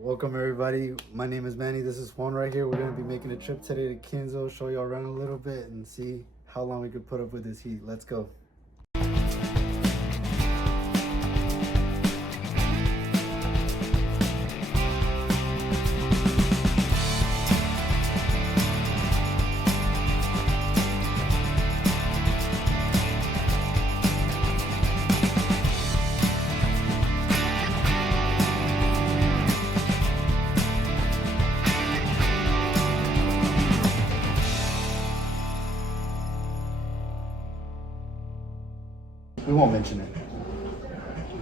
Welcome everybody. My name is Manny. This is Juan right here. We're gonna be making a trip today to Kenansville, show you all around a little bit and see how long we could put up with this heat. Let's go. We won't mention it.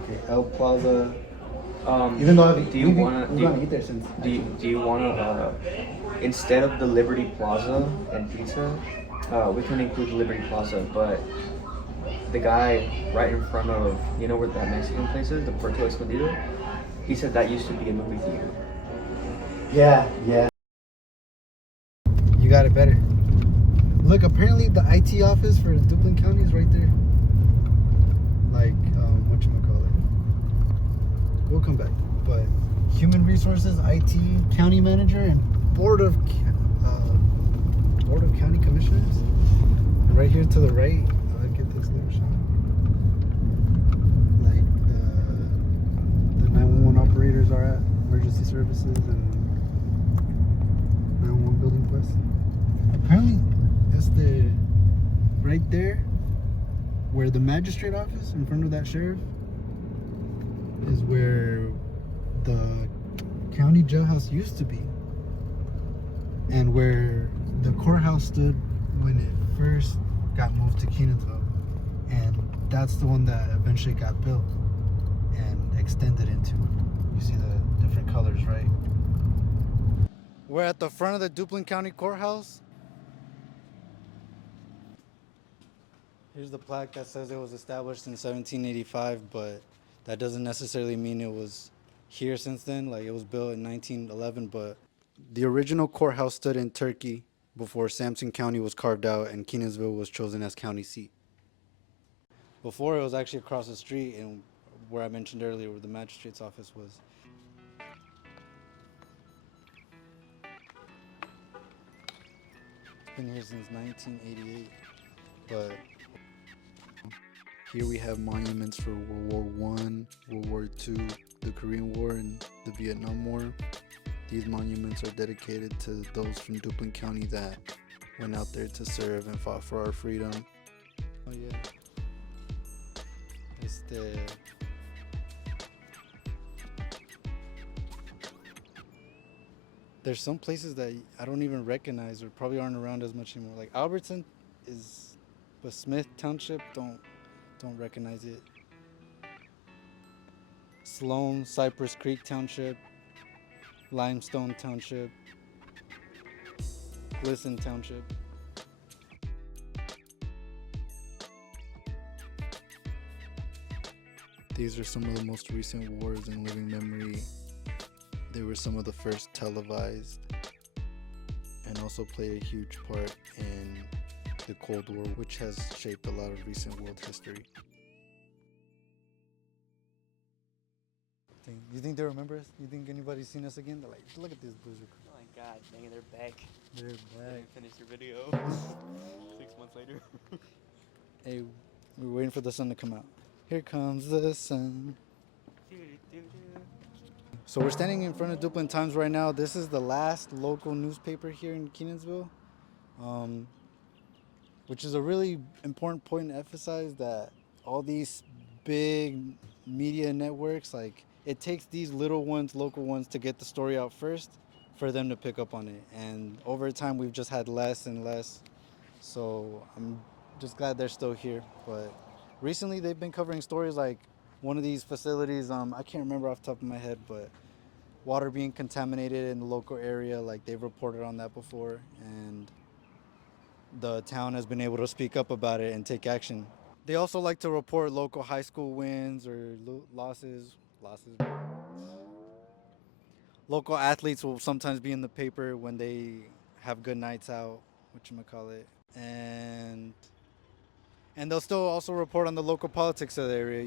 Okay, El Plaza. Even though do you want we're gonna eat there since. do you want to instead of the Liberty Plaza and pizza, we can include Liberty Plaza, but the guy right in front of where that Mexican place is, the Puerto Escondido, he said that used to be a movie theater. Yeah. You got it better. Look, apparently the IT office for Duplin County is right there. Like, whatchamacallit. We'll come back. But Human Resources, IT, County Manager, and Board of County Commissioners. And right here to the right, get this little shot. Like the 911 operators are at, emergency services, and 911 building quest. Apparently, that's the right there. Where the magistrate office in front of that sheriff is where the county jailhouse used to be, and where the courthouse stood when it first got moved to Kenansville, and that's the one that eventually got built and extended into. You see the different colors, right? We're at the front of the Duplin County Courthouse. Here's the plaque that says it was established in 1785, but that doesn't necessarily mean it was here since then. Like, it was built in 1911, but the original courthouse stood in Turkey before Sampson County was carved out and Kenansville was chosen as county seat. Before, it was actually across the street, and where I mentioned earlier where the magistrate's office was. It's been here since 1988, but here we have monuments for World War I, World War II, the Korean War, and the Vietnam War. These monuments are dedicated to those from Duplin County that went out there to serve and fought for our freedom. Oh yeah. There's some places that I don't even recognize or probably aren't around as much anymore. Like Albertson is, but Smith Township, don't recognize it. Sloan, Cypress Creek Township, Limestone Township, Glisson Township. These are some of the most recent wars in living memory. They were some of the first televised and also played a huge part in the Cold War, which has shaped a lot of recent world history. You think they remember us? You think anybody's seen us again? They're like, look at this bougie crew. Oh my God, dang it, they're back. They're back. Finish your video 6 months later. Hey, we're waiting for the sun to come out. Here comes the sun. So we're standing in front of Duplin Times right now. This is the last local newspaper here in Kenansville, which is a really important point to emphasize, that all these big media networks, like, it takes these little ones, local ones, to get the story out first for them to pick up on it. And over time, we've just had less and less. So I'm just glad they're still here. But recently, they've been covering stories like one of these facilities, I can't remember off the top of my head, but water being contaminated in the local area, like they've reported on that before, and the town has been able to speak up about it and take action. They also like to report local high school wins or losses. Local athletes will sometimes be in the paper when they have good nights out, whatchamacallit. And they'll still also report on the local politics of the area,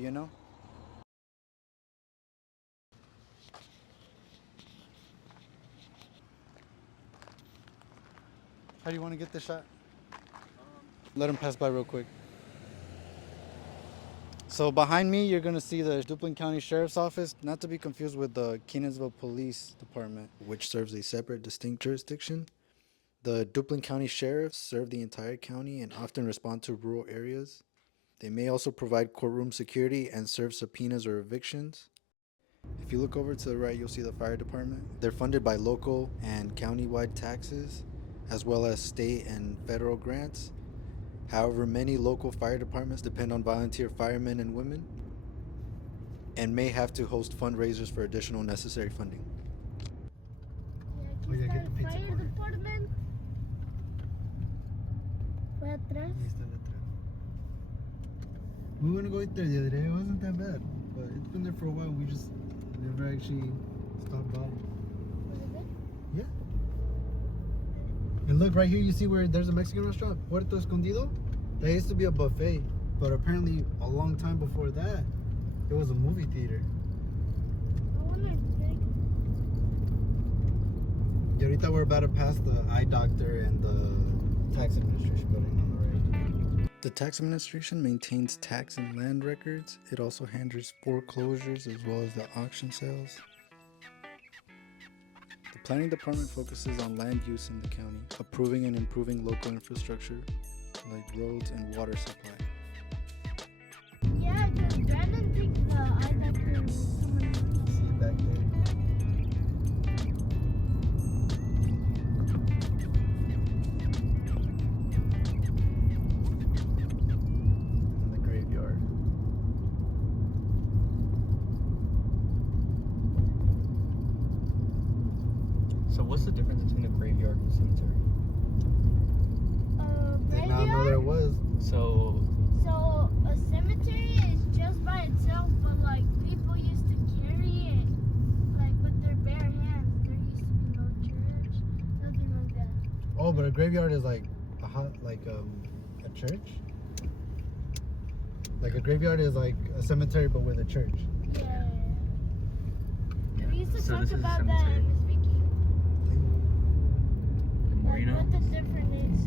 How do you want to get this shot? Let him pass by real quick. So behind me, you're gonna see the Duplin County Sheriff's Office, not to be confused with the Kenansville Police Department, which serves a separate, distinct jurisdiction. The Duplin County Sheriffs serve the entire county and often respond to rural areas. They may also provide courtroom security and serve subpoenas or evictions. If you look over to the right, you'll see the fire department. They're funded by local and county-wide taxes, as well as state and federal grants. However, many local fire departments depend on volunteer firemen and women and may have to host fundraisers for additional necessary funding. Aquí está el fire department. Fue atrás. We went to go eat there the other day. It wasn't that bad, but it's been there for a while. We just never actually stopped by. Was it good? Yeah. And look, right here you see where there's a Mexican restaurant, Puerto Escondido. That used to be a buffet, but apparently a long time before that, it was a movie theater. I wonder if it's big. Y ahorita we're about to pass the eye doctor and the tax administration building on the right. The tax administration maintains tax and land records. It also handles foreclosures as well as the auction sales. The planning department focuses on land use in the county, approving and improving local infrastructure like roads and water supply. Yeah, because Brandon thinks the eye doctor was someone else. See it back there? In the graveyard. So what's the difference between a graveyard and a cemetery? Did not know there was. So So a cemetery is just by itself, but like people used to carry it like with their bare hands. There used to be no church, nothing like that. Oh, but a graveyard is like a church. Like a graveyard is like a cemetery, but with a church. Yeah. We used to So talk this is a about that cemetery. in this Vicky. the more you Like know. what the difference is.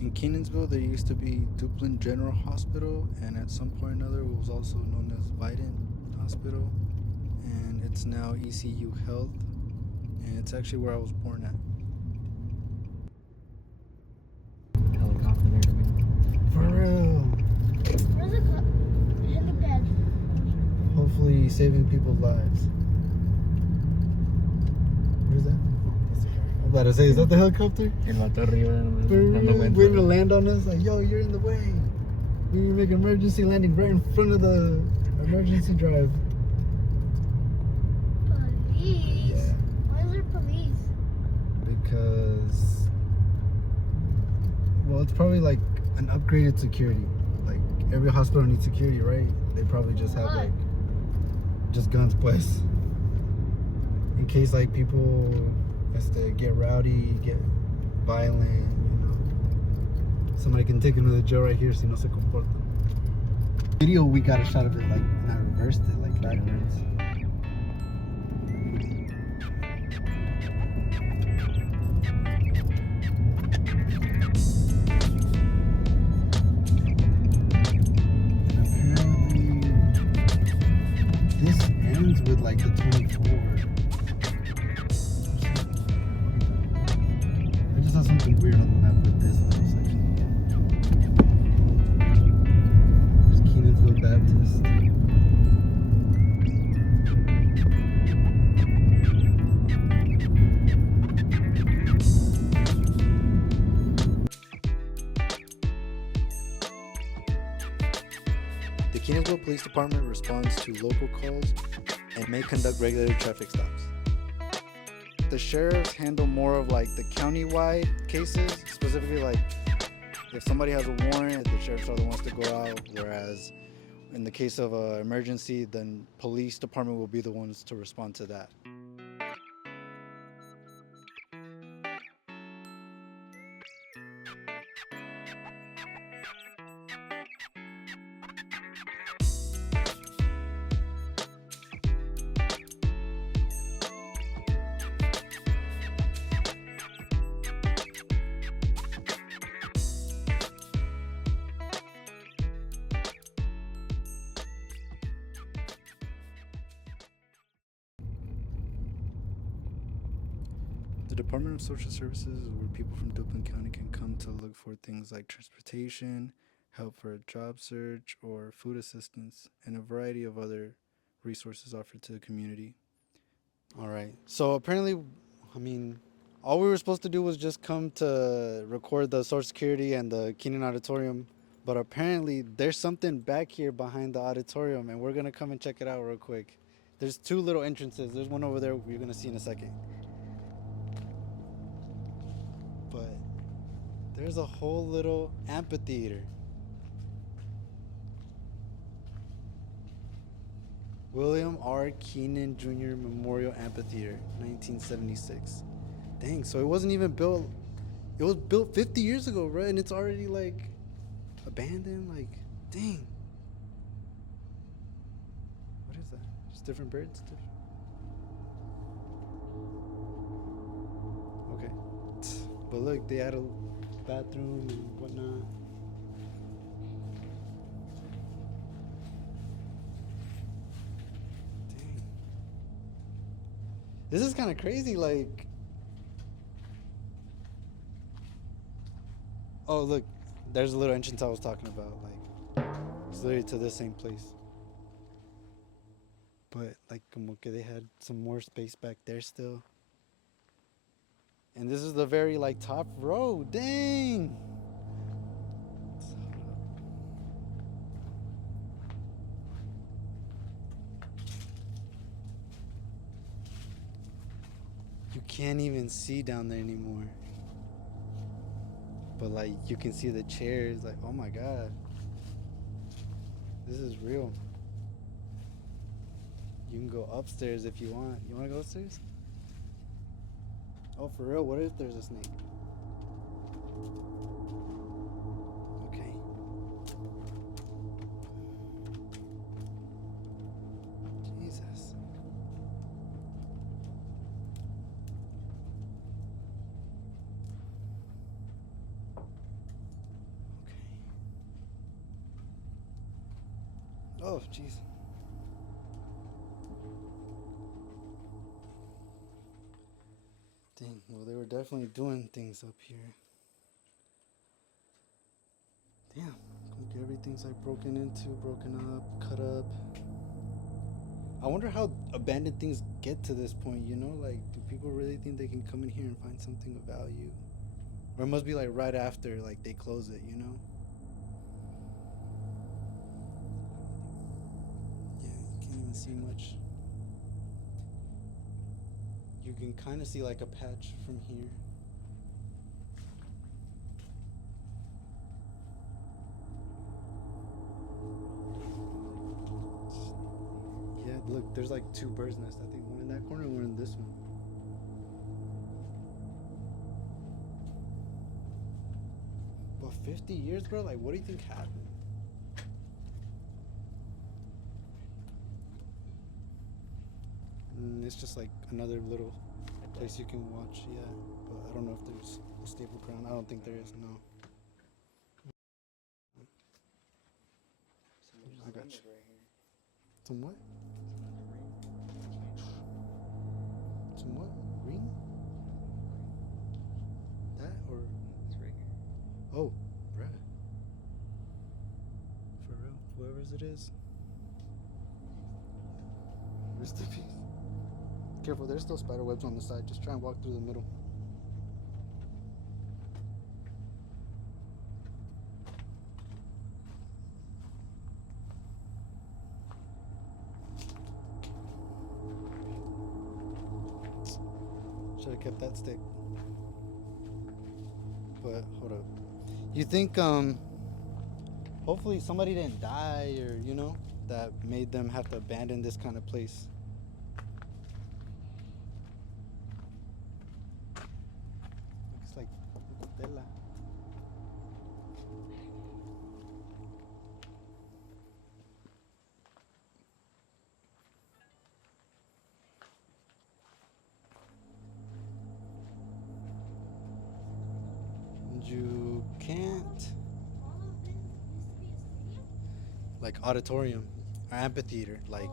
In Kenansville, there used to be Duplin General Hospital, and at some point or another, it was also known as Biden Hospital, and it's now ECU Health, and it's actually where I was born at. Helicopter there. For real. Where's the helipad? Hopefully, saving people's lives. Where's that? I'm about to say, is that the helicopter? El vato arriba dando Waiting vueltas. to land on us, like, yo, you're in the way. We need to make an emergency landing right in front of the emergency drive. Police? Yeah. Why is there police? Because, well, it's probably like an upgraded security. Like every hospital needs security, right? They probably just have like just guns, pues, in case like people get rowdy, get violent, you know. Somebody can take them to the jail right here si no se comportan. Video, we got a shot of it, like, and I reversed it like backwards. This ends with like the 24. I just saw something weird on the map with this little section. There's Kenansville Baptist. The Kenansville Police Department responds to local calls and may conduct regulated traffic stops. The sheriffs handle more of like the county-wide cases, specifically like if somebody has a warrant, the sheriffs are the ones to go out, whereas in the case of an emergency, then police department will be the ones to respond to that. The Department of Social Services is where people from Duplin County can come to look for things like transportation, help for a job search, or food assistance, and a variety of other resources offered to the community. All right. So apparently, I mean, all we were supposed to do was just come to record the Social Security and the Keenan Auditorium. But apparently, there's something back here behind the auditorium, and we're gonna come and check it out real quick. There's two little entrances. There's one over there you're gonna see in a second. But there's a whole little amphitheater. William R. Keenan Jr. Memorial Amphitheater, 1976. Dang, so it wasn't even built. It was built 50 years ago, right? And it's already like abandoned. Like, dang. What is that? Just different birds? Okay. But look, they had a bathroom and whatnot. Dang. This is kind of crazy. Like, oh, look, there's a little entrance I was talking about. Like, it's literally to the same place. But, like, como que they had some more space back there still. And this is the very, like, top row. Dang! You can't even see down there anymore. But like you can see the chairs, like, oh my god. This is real. You can go upstairs if you want. You wanna go upstairs? Oh, for real, what if there's a snake? Okay. Jesus. Oh, jeez. Dang, well, they were definitely doing things up here. Damn, look, everything's like broken into, broken up, cut up. I wonder how abandoned things get to this point, you know? Like, do people really think they can come in here and find something of value? Or it must be like right after, like, they close it, you know? Yeah, you can't even see much. You can kind of see like a patch from here. Yeah, look, there's like two birds' nests. I think one in that corner and one in this one. But 50 years, bro? Like, what do you think happened? It's just like another little place you can watch, yeah. But I don't know if there's a stable ground. I don't think there is, no. I got you. Some what? Some what? Ring? That or? It's right here. Oh, bruh. For real, whoever's it is. Rest in peace. Careful, there's still spider webs on the side. Just try and walk through the middle. Should have kept that stick. But hold up. You think hopefully somebody didn't die or that made them have to abandon this kind of place. Looks like Stella. You can't All of this used to be a stadium? like auditorium or amphitheater like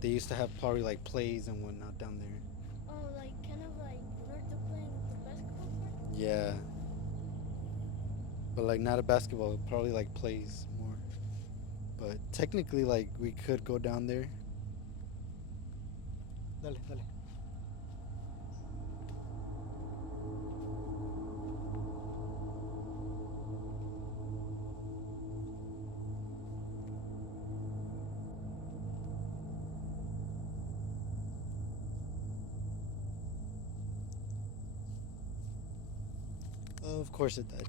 they used to have probably like plays and whatnot down there. Oh, like kind of like where they're playing Yeah. But like not a basketball, probably like plays more. But technically, like we could go down there. Dale, dale. Of course it did.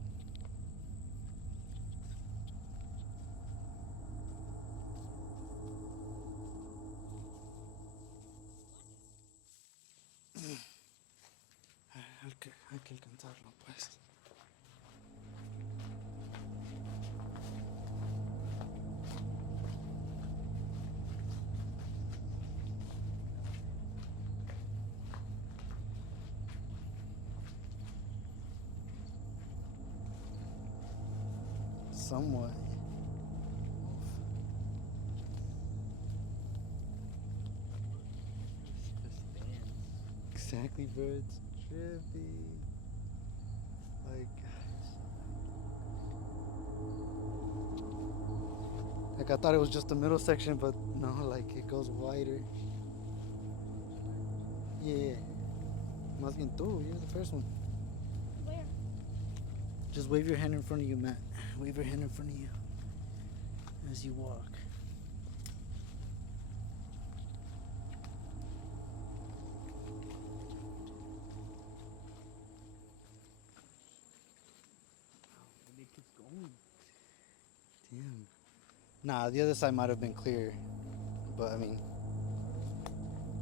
Hay que alcanzarlo, pues. Somewhat. Exactly, bro. It's trippy. Like I thought it was just the middle section, but no, like it goes wider. Yeah. Más bien tú, you're the first one. Where? Just wave your hand in front of you, Matt. Wave your hand in front of you as you walk. It keeps going. Damn. Nah, the other side might have been clear, but I mean,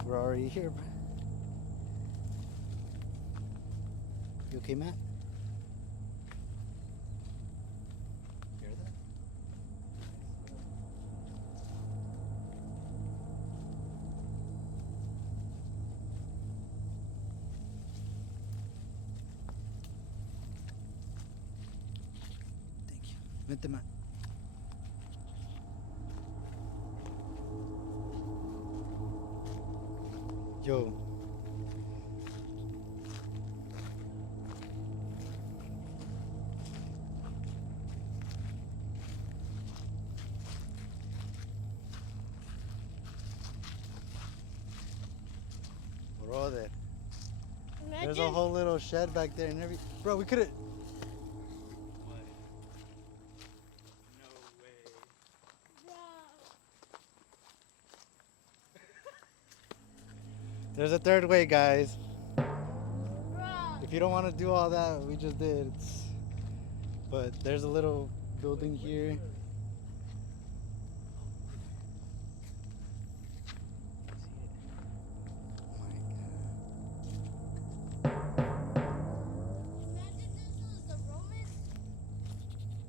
we're already here, bro. You okay, Matt? Hear that? Thank you. Vente, Matt. Yo. Brother. There's a Imagine. whole little shed back there and every. Bro, we could have. What? No way. Bro. There's a third way, guys. Bro. If you don't want to do all that, we just did. But there's a little building here. Imagine this was the Romans.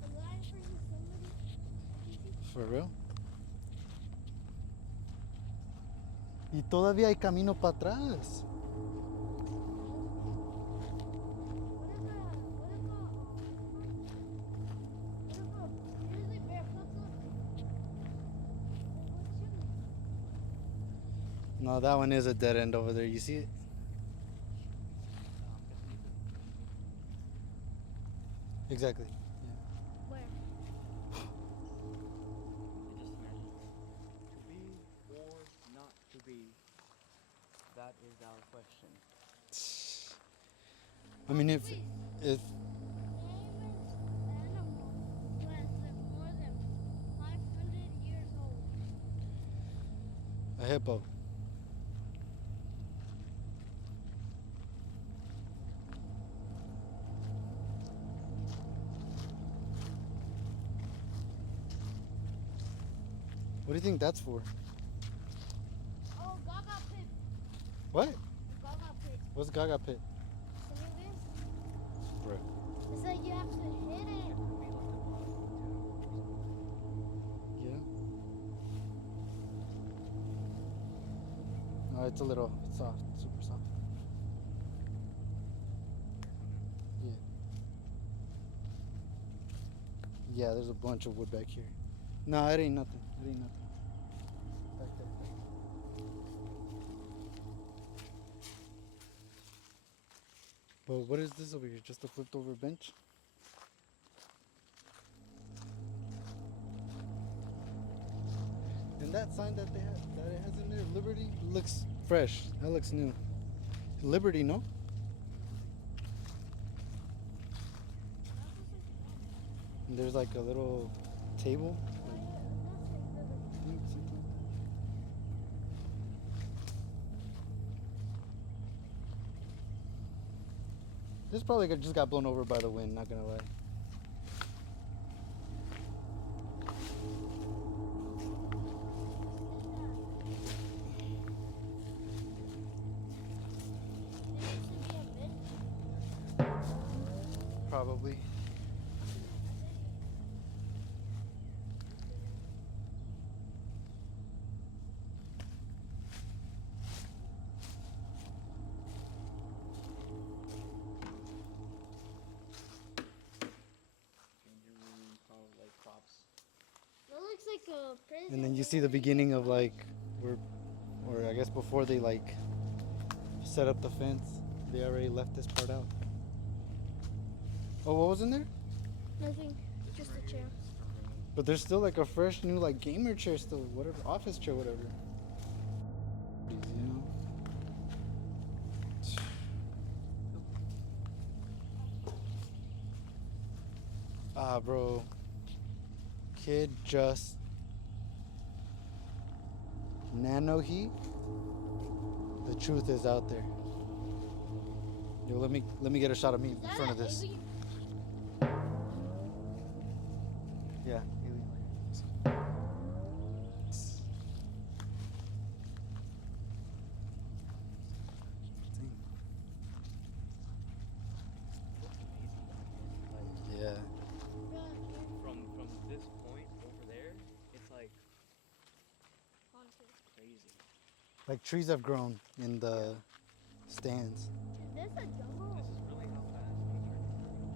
The line for Yosemite. For real? Y todavía hay camino para atrás. No, that one is a dead end over there. You see it? Exactly. Where? Just imagine. To be or not to be? That is our question. I mean, if Famous animal who has lived more than 500 years old. a hippo. What do you think that's for? Oh, Gaga Pit. What? Gaga Pit. What's Gaga Pit? Sing this? Bro. It's like you have to hit it. It could be like the bottom of the tower. Yeah. No, it's a little soft, super soft. Yeah. Yeah, there's a bunch of wood back here. No, it ain't nothing. It ain't nothing. Back there, back there. Well, what is this over here? Just a flipped over bench? And that sign that it has in there, Liberty, looks fresh. That looks new. Liberty, no? And there's like a little table. This probably just got blown over by the wind, not gonna lie. Probably. Like props. That looks like a prison. And then you see the beginning of like where, or I guess before they like set up the fence, they already left this part out. Oh, what was in there? Nothing, just a chair. But there's still like a fresh new like gamer chair still, whatever, office chair, whatever. You know? Ah, bro. Kid just nano heat. The truth is out there. Yo, let me get a shot of me in front of this. Yeah, alien. Yeah. From this point over there, it's like crazy. Like trees have grown in the stands. Is this a jungle? This is really how fast nature can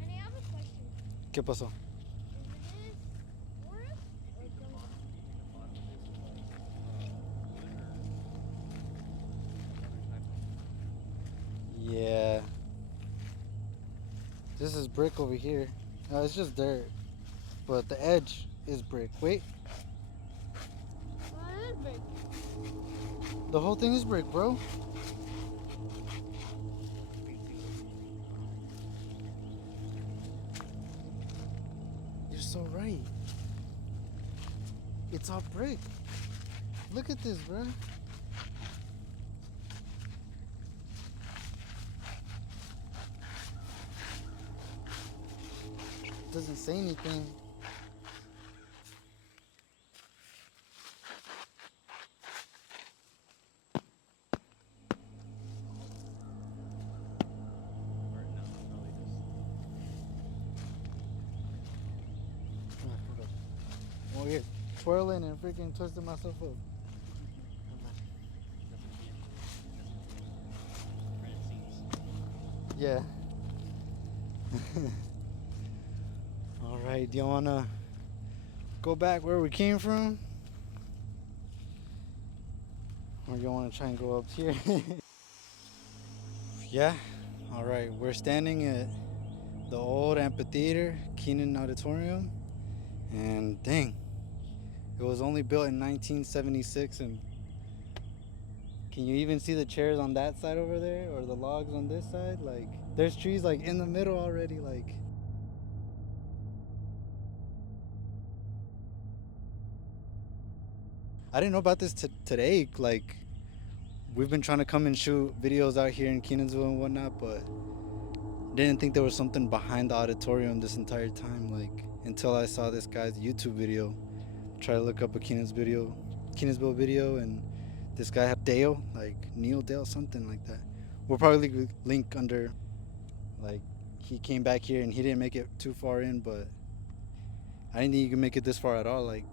Manny, I have a question. ¿Qué pasó? Is this forest or jungle? Yeah. This is brick over here. No, it's just dirt. But the edge is brick. Wait, Well, it is big. the whole thing is brick, bro. You're so right. It's all brick. Look at this, bro. Doesn't say anything. Oh, here, twirling and freaking twisting myself up. Yeah. All right, do you wanna go back where we came from? Or you wanna try and go up here? Yeah. All right, we're standing at the old amphitheater, Kenan Auditorium, and dang, it was only built in 1976. And can you even see the chairs on that side over there, or the logs on this side? Like, there's trees like in the middle already. Like, I didn't know about this today. Like, we've been trying to come and shoot videos out here in Kenansville and whatnot, but didn't think there was something behind the auditorium this entire time. Like, until I saw this guy's YouTube video. Try to look up a Kenansville video, and this guy had Dale, like Neil Dale, something like that. We'll probably link under. Like, he came back here and he didn't make it too far in, but I didn't think you could make it this far at all. Like,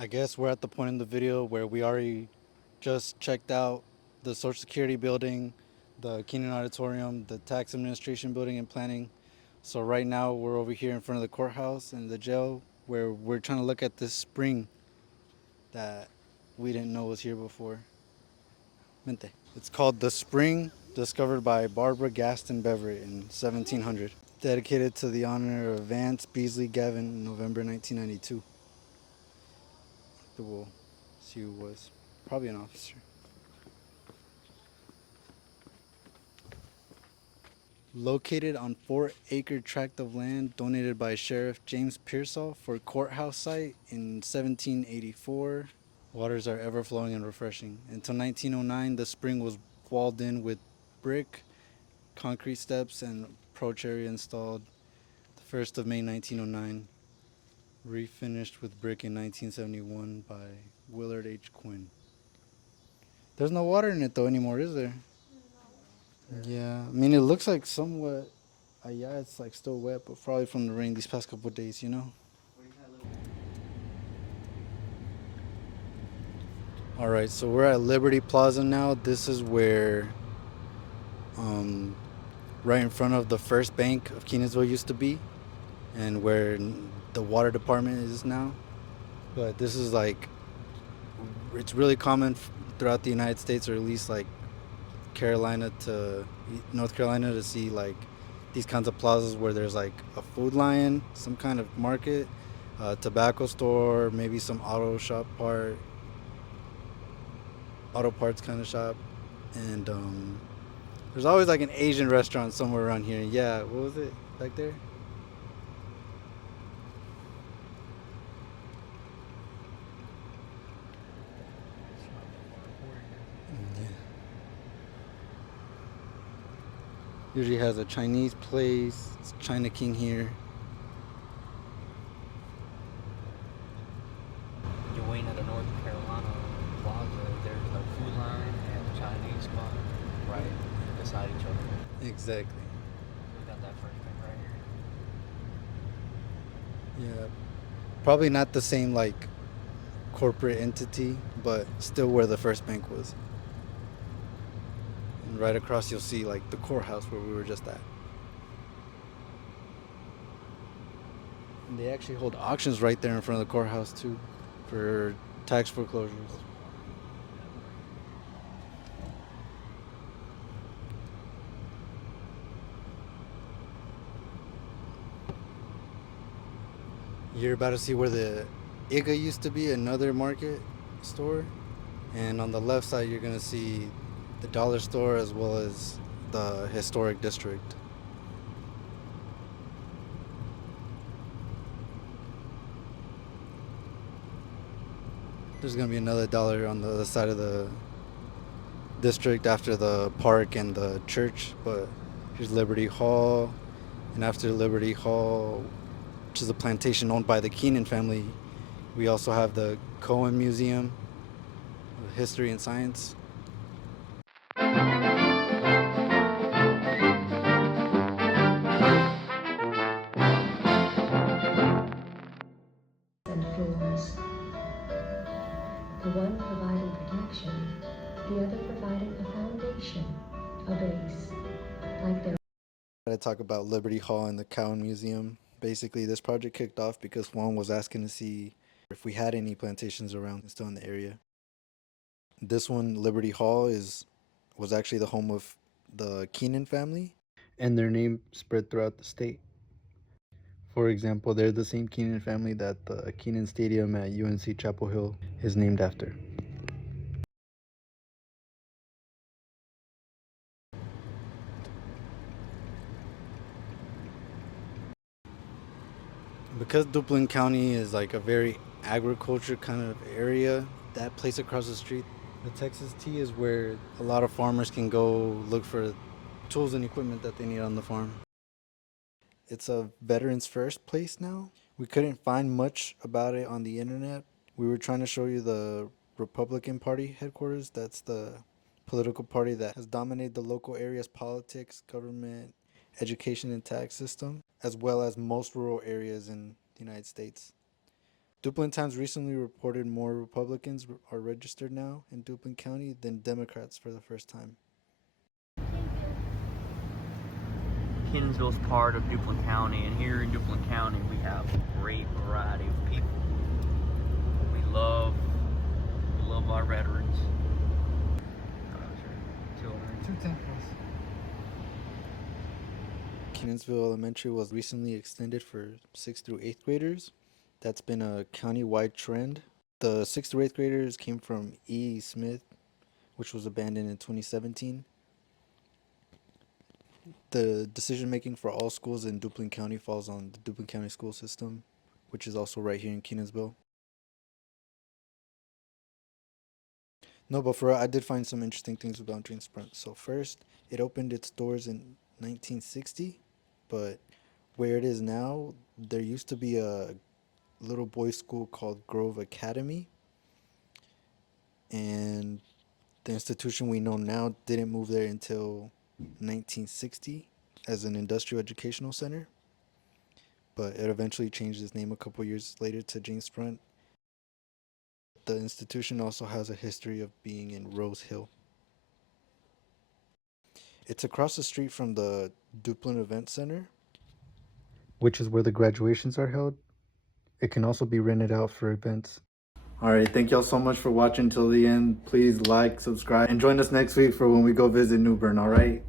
I guess we're at the point in the video where we already just checked out the Social Security building, the Keenan Auditorium, the Tax Administration building and planning. So right now we're over here in front of the courthouse and the jail where we're trying to look at this spring that we didn't know was here before. Mente. It's called the Spring, discovered by Barbara Gaston Beverett in 1700. Dedicated to the honor of Vance Beasley Gavin in November 1992. We'll see who it was. Probably an officer. Located on 4-acre tract of land donated by Sheriff James Pearsall for courthouse site in 1784. Waters are ever flowing and refreshing. Until 1909, the spring was walled in with brick, concrete steps, and approach area installed. The 1st of May 1909, refinished with brick in 1971 by Willard H. Quinn. There's no water in it though anymore, is there? Yeah, I mean it looks like somewhat. Yeah, it's like still wet, but probably from the rain these past couple of days, you know. All right, so we're at Liberty Plaza now. This is where, um, right in front of the first bank of Kenansville used to be, and where the water department is now. But this is like, it's really common throughout the United States, or at least like Carolina to North Carolina, to see like these kinds of plazas where there's like a Food Lion, some kind of market, a tobacco store, maybe some auto parts kind of shop, and there's always like an Asian restaurant somewhere around here. Yeah, what was it back there? Yeah. Usually has a Chinese place. It's China King here. You wait at the North Carolina Plaza, there's a Food Line and a Chinese spot right beside each other. Exactly. We got that first thing right here. Yeah. Probably not the same like corporate entity, but still where the first bank was. And right across you'll see like the courthouse where we were just at. And they actually hold auctions right there in front of the courthouse too, for tax foreclosures. You're about to see where the IGA used to be, another market store. And on the left side, you're going to see the dollar store as well as the historic district. There's going to be another dollar on the other side of the district after the park and the church. But here's Liberty Hall. And after Liberty Hall, which is a plantation owned by the Keenan family, we also have the Cohen Museum of History and Science. And floors. The one providing protection, the other providing a foundation, a base, like their. To talk about Liberty Hall and the Cowan Museum. Basically, this project kicked off because Juan was asking to see if we had any plantations around still in the area. This one, Liberty Hall, was actually the home of the Keenan family, and their name spread throughout the state. For example, they're the same Keenan family that the Keenan Stadium at UNC Chapel Hill is named after. Because Duplin County is like a very agriculture kind of area, that place across the street, the Texas T, is where a lot of farmers can go look for tools and equipment that they need on the farm. It's a Veterans First place now. We couldn't find much about it on the internet. We were trying to show you the Republican Party headquarters. That's the political party that has dominated the local area's politics, government, education, and tax system, as well as most rural areas in the United States. Duplin Times recently reported more Republicans are registered now in Duplin County than Democrats for the first time. Kenansville's part of Duplin County, and here in Duplin County we have a great variety of people. We love our veterans. 210 plus. Kenansville Elementary was recently extended for 6th through 8th graders. That's been a county-wide trend. The 6th through 8th graders came from E. Smith, which was abandoned in 2017. The decision-making for all schools in Duplin County falls on the Duplin County school system, which is also right here in Kenansville. No, but for real, I did find some interesting things about James Sprint. So first, it opened its doors in 1960, but where it is now, there used to be a little boys' school called Grove Academy, and the institution we know now didn't move there until 1960 as an industrial educational center, but it eventually changed its name a couple years later to James Sprint. The institution also has a history of being in Rose Hill. It's across the street from the Duplin Event Center, which is where the graduations are held. It can also be rented out for events. All right, thank y'all so much for watching till the end. Please like, subscribe, and join us next week for when we go visit New Bern, all right?